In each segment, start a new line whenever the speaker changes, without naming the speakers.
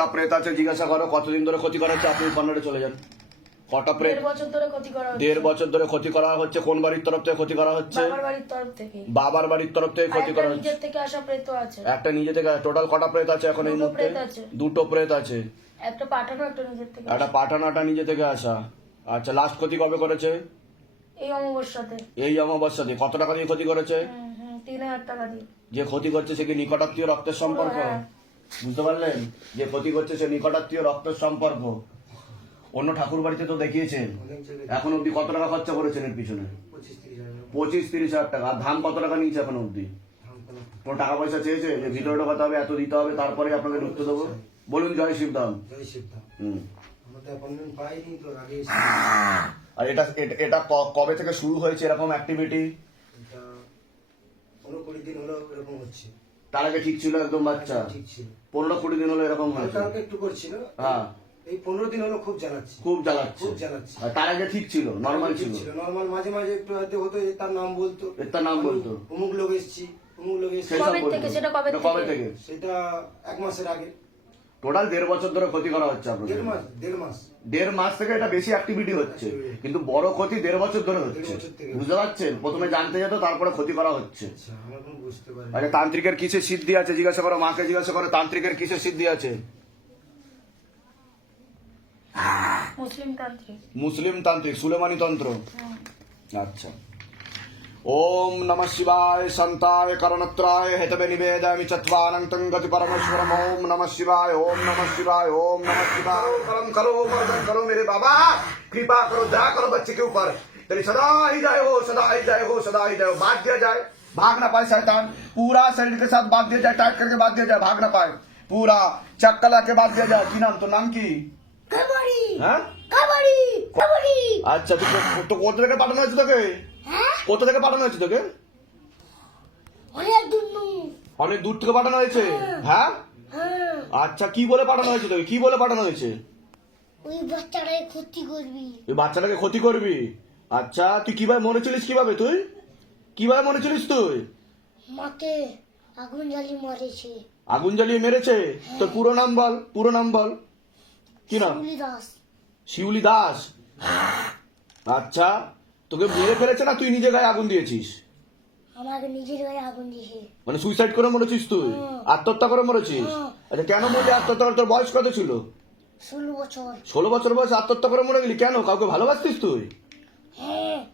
কটা প্রেত আছে জিজ্ঞাসা করো কতদিন ধরে ক্ষতি করা হচ্ছে আপনি কন্নড়ে চলে যান। কটা প্রেত?
দেড় বছর ধরে ক্ষতি করা হচ্ছে।
কোন বাড়ির তরফ থেকে ক্ষতি করা হচ্ছে?
বাবার বাড়ির তরফ থেকে
ক্ষতি করা হচ্ছে। একটা নিজে থেকে টোটাল কটা প্রেত আছে এখন এই মুহূর্তে? দুটো প্রেত আছে।
একটা
পাঠানোটা নিজে থেকে আসা। আচ্ছা লাস্ট ক্ষতি কবে করেছে?
এই অমাবস্যাতে।
কত টাকা দিয়ে ক্ষতি করেছে?
তিন হাজার টাকা দিয়ে।
যে ক্ষতি করছে সে কি নিকটাত্মীয় রক্তের সম্পর্ক? বুঝতে পারলেন? যে ক্ষতি করছে সে নিকটাত্মীয় রক্তের সম্পর্ক। অন্য ঠাকুর বাড়িতে তো দেখিয়েছেন। এখন অব্দি কত টাকা খরচা করেছেন এর পিছনে?
পঁচিশ তিরিশ হাজার
টাকা। আর ধান কত টাকা নিয়েছে এখন অব্দি
কোন
টাকা পয়সা চেয়েছে? যে ভিতরে ঢোকাতে হবে এত দিতে হবে তারপরে আপনাকে ঢুকতে দেবো? আচ্ছা। বলুন জয় শিবধাম হুম। আর এটা এটা কবে থেকে শুরু হয়েছে এরকম অ্যাক্টিভিটি
কোনো কুড়ি দিন হলো এরকম হচ্ছে।
তার আগে ঠিক ছিল একদম বাচ্চা।
ঠিক
পনেরো কুড়ি দিন হলো এরকম হয়েছে।
একটু করছিল।
হ্যাঁ।
এই পনেরো দিন হলো খুব জ্বালাচ্ছে।
খুব জ্বালাচ্ছে।
খুব জ্বালাচ্ছে।
তার আগে ঠিক ছিল নর্মাল ছিল।
নর্মাল মাঝে মাঝে একটু হতো তার নাম বলতো।
তার নাম বলতো।
অমুক লোক এসছি অমুক লোক
সেটা কবে থেকে?
সেটা এক মাসের আগে।
টোটাল দেড় বছর ধরে ক্ষতি করা হচ্ছে আপনাদের।
দেড় মাস
থেকে এটা বেশি অ্যাক্টিভিটি হচ্ছে। কিন্তু বড় ক্ষতি দেড় বছর ধরে হচ্ছে। বুঝতে পারছেন? প্রথমে জানতে যেত তারপরে ক্ষতি করা হচ্ছে।
আচ্ছা,
আচ্ছা তান্ত্রিকের কিসে সিদ্ধি আছে? জিজ্ঞাসা করো মাকে জিজ্ঞাসা করো তান্ত্রিকের কিসে সিদ্ধি আছে?
মুসলিম তান্ত্রিক।
সুলেমানি তন্ত্র?
হ্যাঁ।
আচ্ছা। ওম নম শিবায় শান্তায় করণত্রায় হেতবে নিবেদয়ামি চত্বানন্तं গতি পরমেশ্বরম। ওম নম শিবায় ওম নম শিবায় ওম নম শিবায়। করম করো মর্দন করো মেরে বাবা कृपा करो दया करो बच्चे के ऊपर तेरी सदा ही जाए हो सदा ही जाए हो सदा ही जाए हो बात दिया जाए भाग ना पाए शैतान पूरा शरीर के साथ बांध दिया जाए टाइट करके बांध दिया जाए भाग ना पाए। पूरा चक्कर ला के बांध दिया जाए। की नाम तो नाम की? তো কত থেকে পাঠানো হয়েছে তোকে কত থেকে পাঠানো হয়েছে তোকে
অনেক দূর
থেকে পাঠানো হয়েছে হ্যাঁ আচ্ছা কি বলে পাঠানো হয়েছে তোকে কি বলে পাঠানো হয়েছে
ওই বাচ্চাটাকে ক্ষতি করবি
ওই বাচ্চাটাকে ক্ষতি করবি আচ্ছা তুই কীভাবে মরেছিলিস কীভাবে তুই কীভাবে মরেছিলিস তুই?
মাকে আগুন জ্বালি মরেছে।
আগুন জ্বালি মেরেছে? তো হ্যাঁ। পুরো নাম বল পুরো নাম বল। কি নাম?
শিউলি দাস।
শিউলি দাস? আচ্ছা তোকে মেরে ফেলেছে না তুই নিজে গায়ে আগুন দিয়েছিস?
আমাকে নিজের গায়ে আগুন দিয়েছে।
মানে সুইসাইড করে মরেছিস তুই? হ্যাঁ। আত্মহত্যা করে মরেছিস? হ্যাঁ। আচ্ছা কেন মরলি? আত্মহত্যা তোর বয়স কত ছিল?
ষোলো বছর।
ষোলো বছর বয়স আত্মহত্যা করে মরে গেলি? কেন? কাউকে ভালোবাসতিস তুই?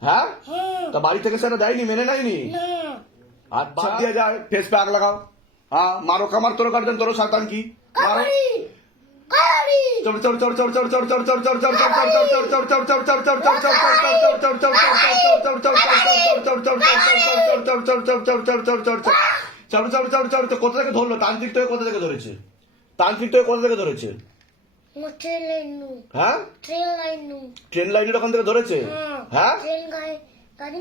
হ্যাঁ
তা বাড়ি থেকে সেটা দেয়নি মেনে নেয়নি আর বাদ দিয়ে যায় ফেস প্যাক লাগাও হ্যাঁ মারো কামার তোর কার তোর শয়তান কি কোথা থেকে ধরলো তান্ত্রিক তোকে কোথা থেকে ধরেছে তান্ত্রিক তো কোথা থেকে ধরেছে
ট্রেন লাইন
হ্যাঁ?
ট্রেন লাইন
ট্রেন লাইনের ওখান থেকে ধরেছে? হ্যাঁ
ট্রেন গায়ে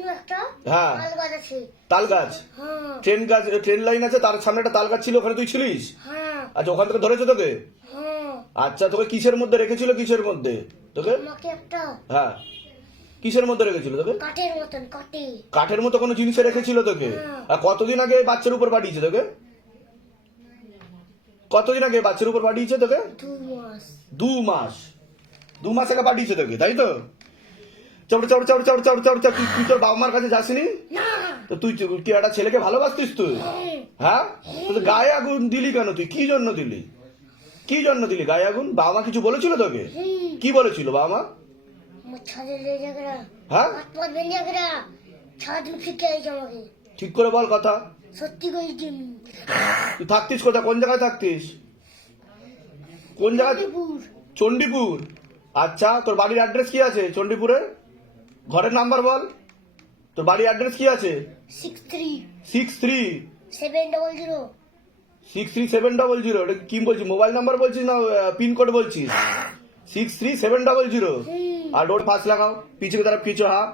একটা?
হ্যাঁ।
তাল গাছ
তাল গাছ
হ্যাঁ।
ট্রেন গাছ ট্রেন লাইন আছে তার সামনে একটা তাল গাছ ছিল ওখানে তুই ছিলিস?
হ্যাঁ।
আচ্ছা ওখান থেকে ধরেছে তোকে?
হ্যাঁ।
আচ্ছা তোকে কিসের মধ্যে রেখেছিল কিসের মধ্যে? তোকে? হ্যাঁ। কিসের মধ্যে রেখেছিল তোকে?
কাঠের মতন
কাঠের মতো কোনো জিনিসে রেখেছিল তোকে?
হ্যাঁ।
আর কতদিন আগে বাচ্চার উপর পাঠিয়েছে তোকে? কতদিন আগে বাচ্চার উপর পাঠিয়েছে তোকে?
দু মাস।
দু মাস। আগে পাঠিয়েছে তোকে তাই তো? চড় চড় চড় চড় চড় চড় চড় তুই তোর বাবা মার কাছে যাসনি?
না।
তো তুই কি একটা ছেলেকে ভালোবাসতিস তুই? হ্যাঁ। তোর গায়ে আগুন দিলি কেন তুই? কি জন্য দিলি? কি জন্য দিলি গায়ে আগুন? বাবা মা কিছু বলেছিল তোকে? কি বলেছিল বাবা মা? হ্যাঁ? ঠিক করে বল কথা। তুই থাকতিস কোথায়? কোন জায়গায় থাকতিস? কোন জায়গায়?
চণ্ডীপুর।
আচ্ছা তোর বাড়ির অ্যাড্রেস কি আছে চণ্ডীপুরে? ঘরের নাম্বার বল। তোর বাড়ির অ্যাড্রেস কি আছে? Six three
six three seven
double zero six three seven double zero বলছিস? মোবাইল নাম্বার বলছিস না পিনকোড বলছিস? Six three seven double zero আর ডোর ফাঁস লাগাও। পিছনে তারা পিছু হা হ্যাঁ।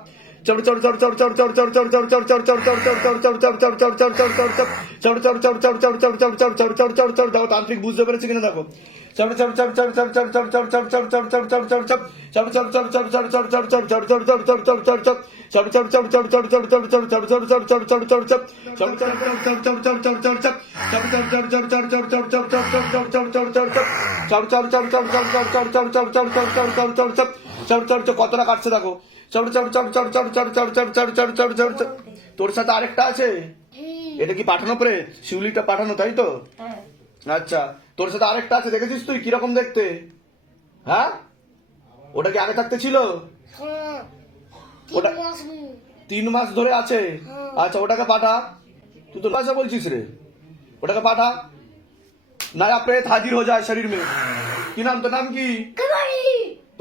দাও তান্ত্রিক বুঝতে পেরেছে কিনা দেখো চড় চড় চড় কতটা কাটছে দেখো চড় চড় চড় চড় চড় চড় চড় চড় চড় চড় চড় চড় চড় তোর সাথে আরেকটা আছে এটা কি পাঠানো প্রেত শিউলিটা পাঠানো তাই তো আচ্ছা তোর সাথে আরেকটা আছে দেখেছিস তুই কীরকম দেখতে হ্যাঁ ওটা কি আগে থাকতে ছিল
হ্যাঁ
ওটা-
তিন মাস
ধরে আছে আচ্ছা ওটাকে পাঠা তুই তো ভাষা বলছিস রে ওটাকে পাঠা নয়া প্রেত হাজির হয়ে যায় শরীর में কি নাম তোর নাম কি
কাবাড়ি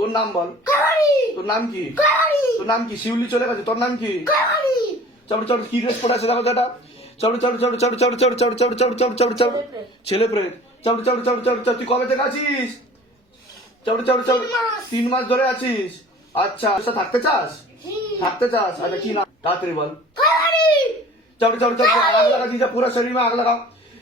তোর নাম বল তোর নাম কি তোর নাম কি শিউলি চলে গেছে তোর নাম কি চলো চলো কি ড্রেস পরে আছে দেখো এটা চলো চলো চলো চলো চলো চলো চলো চলো চলো চলো চলো চলো ছেলে প্রেম চলো চলো চলো চলো চলো তুই কবে থেকে আছিস চলো চলো চলো
তিন মাস
ধরে আছিস আচ্ছা আচ্ছা থাকতে চাস থাকতে চাস আচ্ছা কি না তাড়াতাড়ি বল চলো চলো চলো আগ লাগা দিদা পুরো শরীর মে আগ লাগাও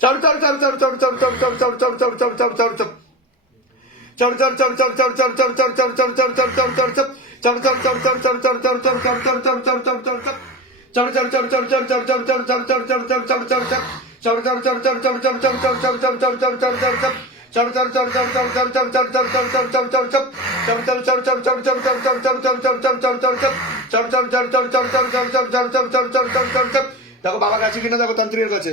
চড় চড় চড় চড় চড় চড় চড় চড় চড় চড় চড় চড় চড় চড় চড় দেখো বাবার কাছে কিনা দেখো তান্ত্রিকের কাছে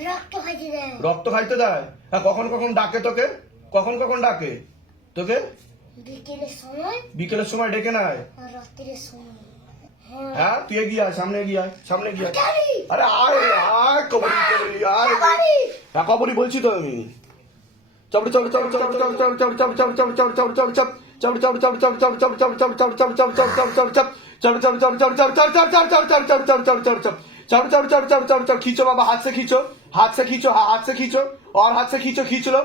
রক্ত খাইতে দেয়
রক্ত খাইতে দেয় হ্যাঁ কখন কখন ডাকে তোকে কখন কখন ডাকে তোকে
বিকেলের সময়
বিকেলের সময় ডেকে নেয়
রাত্রের সময় হ্যাঁ
তুই এগিয়ে আয় সামনে এগিয়ে আয় সামনে এগিয়ে আরে আয় আয় কবরি কবরি আয় হ্যাঁ কবরি বলছি তো আমি চাপড়ি চাপড়ি চাপড়ি চাপড়ি চাপড়ি চাপড়ি চাপড়ি চাপড়ি চাপড়ি চাপড়ি চাপড়ি চাপ চাপড়ি চাপড়ি চাপড়ি চাপড়ি চাপড়ি চাপড়ি চাপড়ি চাপড়ি চাপড়ি চাপড়ি চাপড়ি চাপড়ি চাপ চাপড়ি চাপড়ি চাপড়ি চাপড়ি চাপড়ি চাপড়ি চাপড়ি চাপড়ি চাপড়ি চাপড়ি চাপড়ি চাপড়ি চাপড়ি চাপড়ি চাপড়ি চাপড়ি চাপড়ি চাপড়ি খিচো বাবা হাত সে খিচো हाथ से खींचो हाथ से खींचो हाँ हाथ से खींचो और हाथ से खींचो खींच लो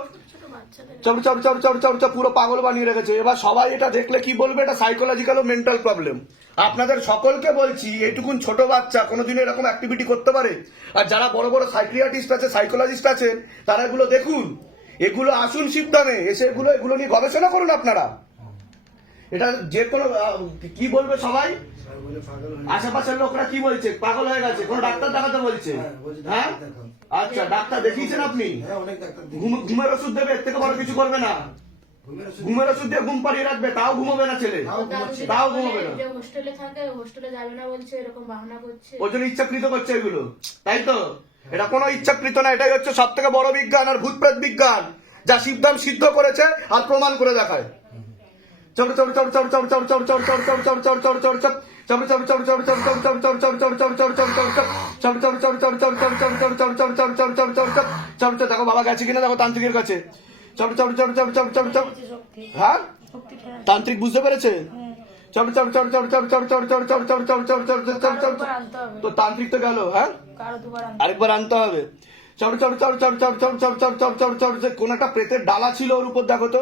চল চল চল চল চল চল পুরো পাগল বানিয়ে রেখেছে এবার সবাই এটা দেখলে কি বলবে এটা সাইকোলজিক্যাল ও মেন্টাল প্রবলেম আপনাদের সকলকে বলছি এইটুকুন ছোট বাচ্চা কোনোদিন এরকম অ্যাক্টিভিটি করতে পারে আর যারা বড় বড় সাইক্রিয়াটিস্ট আছে সাইকোলজিস্ট আছেন তারা এগুলো দেখুন এগুলো আসুন শিবদানে এসে এগুলো এগুলো নিয়ে গবেষণা করুন আপনারা এটা যে কোনো আহ, কি বলবে সবাই
সবাই বলে পাগল হয়ে
আশেপাশের লোকরা কি বলছে পাগল হয়ে গেছে কোন ডাক্তার দেখাতে বলছে
হ্যাঁ,
হ্যাঁ। আচ্ছা ডাক্তার দেখিয়েছেন আপনি?
হ্যাঁ অনেক ডাক্তার দেখি
ঘুম- ঘুমের ওষুধ দেবে এর থেকে বড় কিছু করবে না।
ঘুমের ওষুধ
দিয়ে ঘুম পাড়িয়ে রাখবে তাও ঘুমাবে না ছেলে।
তাও
ঘুমাবে না।
হোস্টেলে থাকে হোস্টেলে যাবে না বলছে এরকম বাহানা করছে।
ওই জন্য ইচ্ছাকৃত করছে এগুলো। তাই তো? এটা কোনো ইচ্ছাকৃত না এটাই হচ্ছে সব থেকে বড় বিজ্ঞান আর ভূতপ্রেত বিজ্ঞান। যা শিবদাম সিদ্ধ করেছে আর প্রমাণ করে দেখায়। চলো চম চম চম চলো চলো চলো চম চলো চলো চলো চলো চম চম চম চম চম চম চম চম চম
চম চম
চলো চম চলো চলো চম চম চম চম চম চম চম চম চম চম চম চম চম চলো চলো চম চলো দেখো বাবা গেছে কিনা দেখো তান্ত্রিকের কাছে চলো চম চম চম চম চম চম হ্যাঁ তান্ত্রিক বুঝতে পেরেছে চম চলো চলো চম চম চলো চলো চম চম চম চম চলো চলো চম চম তো তান্ত্রিক তো গেল হ্যাঁ আরেকবার আনতে হবে চম চলো চম চম চম চলো চলো চলো চম চলো চলো কোন একটা প্রেতের ডালা ছিল ওর উপর দেখো তো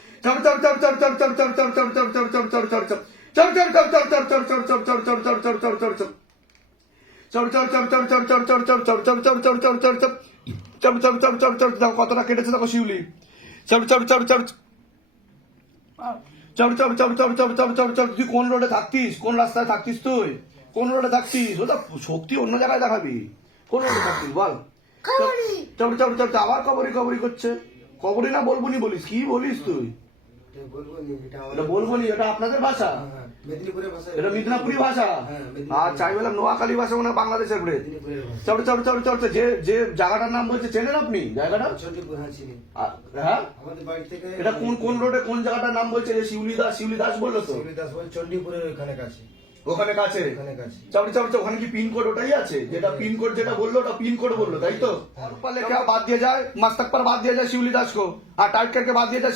কতটা কেটেছে দেখো শিউলি চপ চপ চপ চপ চপ চপ চপ চপ চপ চপ চপ চপ তুই কোন রোডে থাকতিস কোন রাস্তায় থাকতিস তুই কোন রোডে থাকতিস ওটা শক্তি অন্য জায়গায় দেখাবি কোন রোডে থাকতিস বল চপ চপ চপ আবার কবরি কবরি করছে কবরি না বলবুনি বলিস কি বলিস তুই
ওখানে
কি পিন কোড ওটাই আছে? যেটা পিন কোড যেটা বলল ওটা পিন কোড বলল তাই তো? বাদ দিয়ে যায় মস্তক পর বাদ দিয়ে যায় শিউলি দাসকে আর টাইট করকে বাদ দিয়ে যায়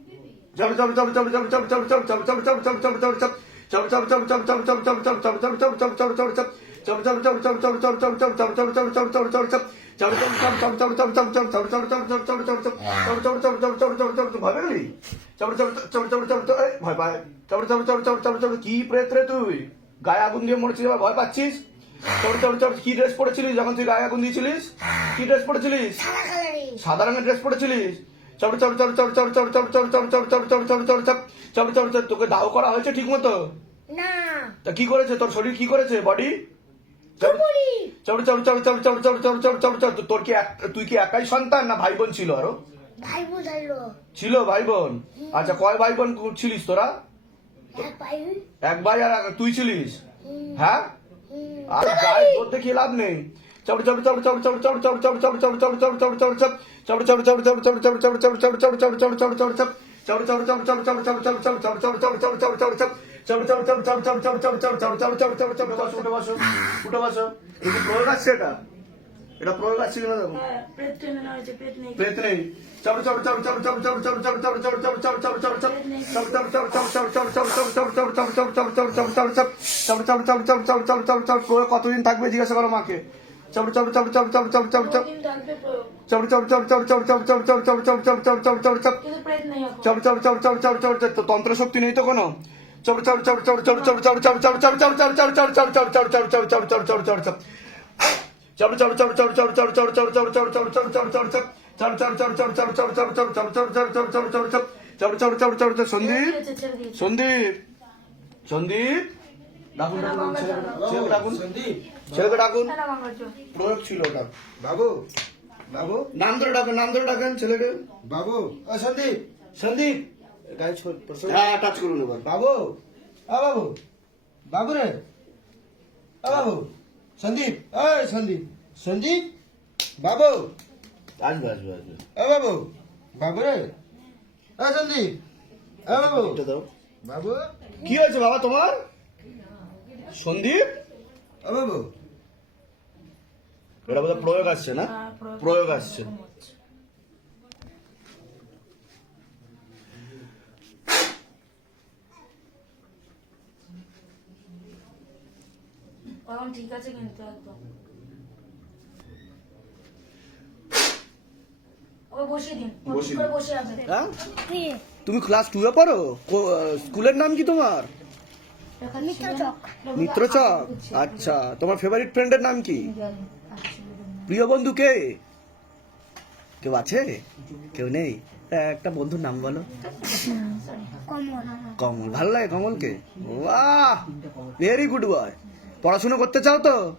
কি প্রেত রে তুই গায়ে আগুন দিয়ে মরেছিস ভয় পাচ্ছিস কি ড্রেস পরেছিলিস যখন তুই গায়ে আগুন দিয়েছিলিস কি ড্রেস পরেছিলিস
সাদা
রঙের ড্রেস পরেছিলিস চলো চলো চলো চলো চলো চলো চলো চলো চলো চলো চলো চলো চলো চলো চলো চলো চলো তোকে দাও করা হয়েছে ঠিক মতো
না
তা কি করেছে তোর শরীর কি করেছে বডি চলো চলো চলো চলো চলো চলো চলো চলো চলো চলো তোর কি তুই কি একাই সন্তান না ভাই বোন ছিল আরও
ভাই বোন
ছিল ভাই বোন আচ্ছা কয় ভাই বোন ছিলিস তোরা
এক ভাই
আর তুই ছিলিস হ্যাঁ আর গায়ে তোর দেখি লাভ নেই কতদিন থাকবে জিজ্ঞাসা করো মাকে চাপ চাপ চাপ চাপ চাপ সন্দীপ সন্দীপ সন্দীপ ডাকুন
না, না, বাংলার জন্য।
প্রয়োগ ছিল ওটা।
বাবু। বাবু।
নাম ধরে ডাকেন নাম ধরে ডাকেন ছেলেকে।
বাবু। ও সন্দীপ সন্দীপ। গায়ে
হ্যাঁ টাচ করুন এবার।
বাবু। আ বাবু। বাবু রে। আ বাবু। সন্দীপ এই সন্দীপ। সন্দীপ বাবু।
আসবে আসবে আসবে।
এ বাবু। বাবু রে। এ সন্দীপ। এ বাবু।
এটা দাও।
বাবু।
কি হয়েছে বাবা তোমার? সন্দীপ?
বাবু।
এটা বোধ প্রয়োগ আসছে না?
প্রয়োগ
আসছে
ঠিক আছে কিন্তু
হ্যাঁ? তুমি ক্লাস টু এ পড়ো? স্কুলের নাম কি তোমার? মিত্রচক। আচ্ছা। তোমার ফেভারিট ফ্রেন্ডের নাম কি? প্রিয় বন্ধু কে? কেউ আছে? কেউ নেই? একটা বন্ধুর নাম বলো।
কমল।
কমল। ভালো লাগে কমলকে? বাহ! ভেরি গুড বয় পড়াশোনা করতে চাও তো?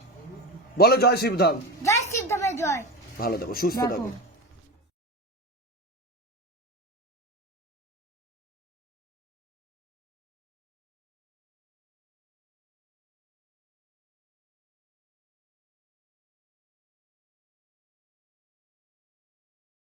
বলো জয় শিবধাম।
জয় শিবধামে জয়।
ভালো থাকো সুস্থ থাকো।